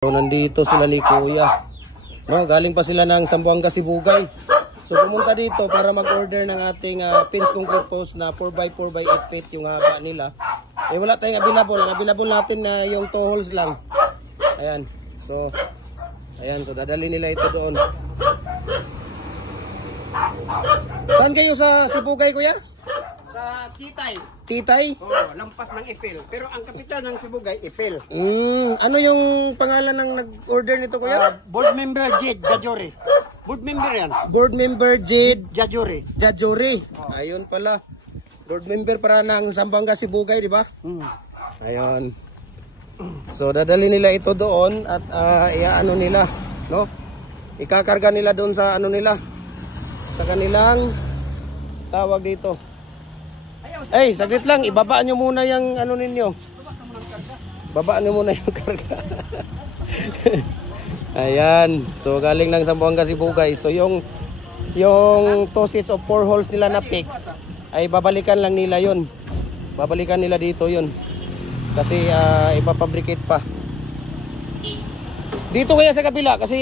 So, nandito sila ni Kuya. No, galing pa sila ng Zamboanga, Sibugay. So pumunta dito para mag-order ng ating pins concrete post na 4x4x8 feet yung haba nila. Eh wala tayong available. Ang available natin na yung 2 holes lang. Ayan. So dadali nila ito doon. Saan kayo sa Sibugay, Kuya? Sa Titay. Titay? Oo, lampas ng Ipil. Pero ang kapital ng Sibugay, Ipil. Ano yung pangalan ng nag-order nito, Kuya? Board member Jade Jajore. Board member yan. Board member Jade Jajore. Jajore. Ayun pala. Board member para ng Zamboanga, Sibugay, di ba? Ayun. So dadali nila ito doon at iaano nila, no? Ikakarga nila doon sa ano nila. Sa kanilang tawag dito. Ay, saglit lang, ibaba nyo muna yung ano ninyo. Baba nyo muna yung karga. Ayan. So galing ng Zamboanga, Sibugay. So yung 2 sets of 4 holes nila na fix ay babalikan lang nila yon. Babalikan nila dito yon. Kasi ipapabricate pa. Dito kaya sa kabila kasi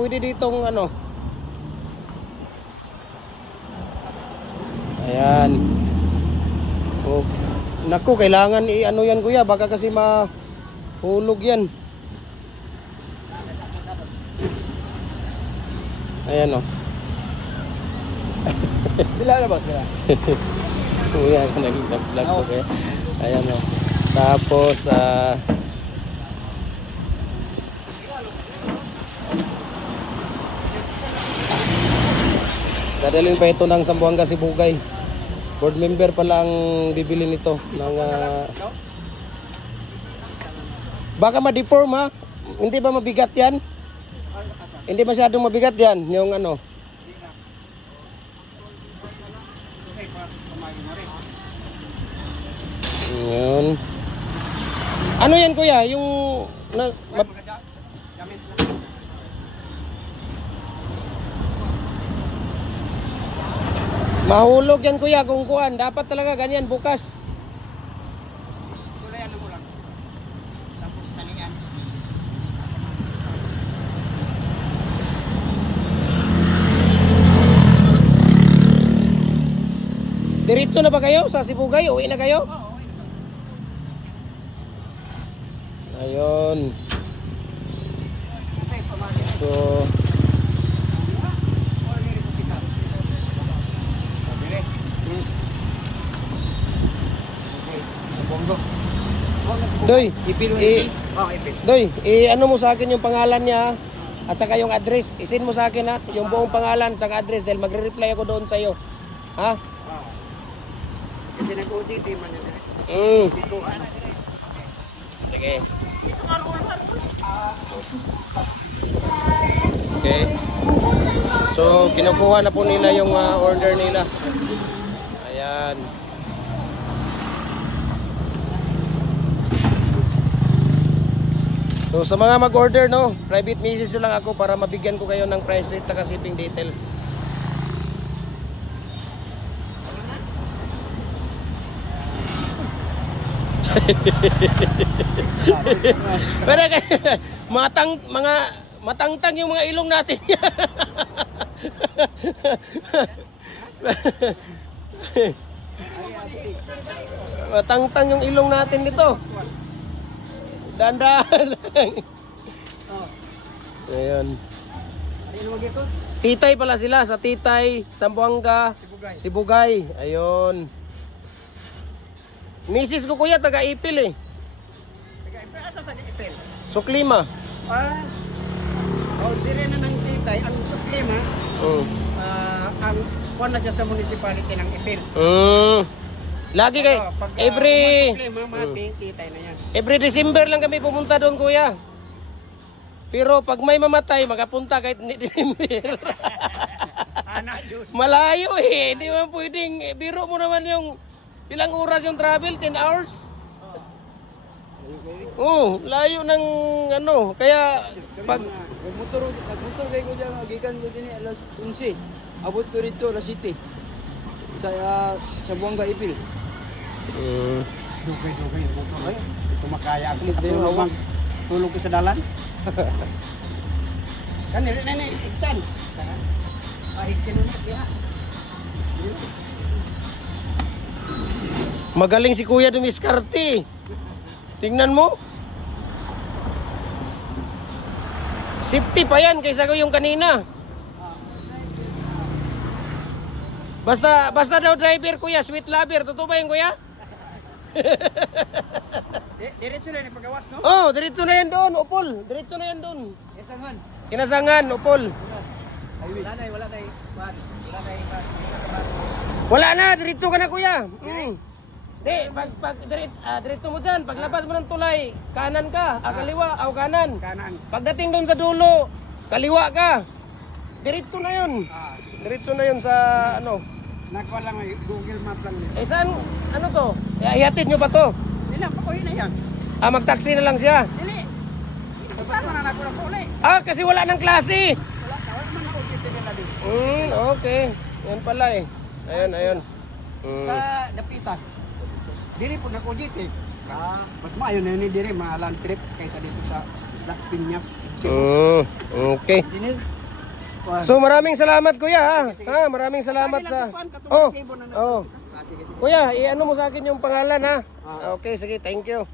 pwede ditong ano. Ayan. Oh, naku, kailangan i-ano yan, Kuya, baka kasi mahulog yan. Ayan o. Bila na ba kaya? Kuya, nag-vlog ko kaya. Ayan o. Tapos, dadalhin pa ito ng Zamboanga, Sibugay. Board member pala ang bibili nito ng baka ma-deform ha. Hindi ba mabigat yan? Hindi masyadong mabigat yan yung ano. Yun. Ano yan, Kuya? Yung mahulog yan, Kuya, kung kuhan. Dapat talaga ganyan bukas. Sulayan mo lang. Tapos talian. Diretso na ba kayo sa Sibugay? Uwi na kayo? Ayun. So Doy, Doy, ano mo sa akin yung pangalan niya at saka yung address. Isin mo sa akin ha, yung buong pangalan at saka address dahil magre-reply ako doon sa iyo. Ha? Kasi nag-OJT man yun. Sige. Okay. So, kinukuha na po nila yung order nila. Ayan. So sa mga mag-order, no, private message lang ako para mabigyan ko kayo ng price rate at shipping details. Mga matangtang yung mga ilong natin. Matangtang yung ilong natin nito. Dandan lang. Ayun. Titay pala sila sa Titay, Zamboanga, Sibugay. Ayun. Misis ko, Kuya, taga Ipil eh. Taga Ipil? Asa sa Ipil? Suklima. Dire na ng Titay. Ang Suklima, ang kuwan na siya sa municipality ng Ipil. Lagi kay every December lang kami pumunta doon, Kuya. Pero pag may mamatay, makapunta kahit December. Malayo eh. Hindi man pwedeng, biro mo naman yung ilang oras yung travel, 10 hours. Layo ng ano, kaya pag motor kayo ko diyan, gikan ko din alas 11. Abot ko dito alas 7. Sa Zamboanga, Ipil. Dugay. Ito makaya ako. tulog ko sa dalan. Kan nene iksan. Ahit kinunit ya. Magaling si Kuya dumiskarte. Tingnan mo. Safety pa yan kaysa ko yung kanina. Basta daw driver Kuya, sweet lover. Totoo ba yun Kuya? Diretso na yung paggawas, no? Oh, diretso na yan doon, Upol. Diretso na yan doon. Yasangan. Kinasangan, Upol. Wala na. Wala na, diretso ka na Kuya. Di, diretso mo dyan. Paglabas mo ng tulay, kanan ka, kaliwa, kanan. Kanan. Pagdating doon sa dulo, kaliwa ka. Diretso na yun. Diretso na yun sa ano. Nagwa lang may Google Map lang nila. Eh saan, ano to? Ihatid nyo ba to? Hindi na, pakuhin na yan. Magtaksi na lang siya. Dili. Saan na nako lang kulay? Kasi wala ng klase. Wala man ako kita nila din. Okay. Yan pala eh. Ayun. Sa Dapitan. Diri po nako dito. Mas maayo na ni diri land trip kaysa dito sa Las Piñas. Okay. Dinil. So maraming salamat Kuya ha. Maraming salamat sa. Kuya, i-ano mo sa akin yung pangalan ha. Okay, sige, thank you.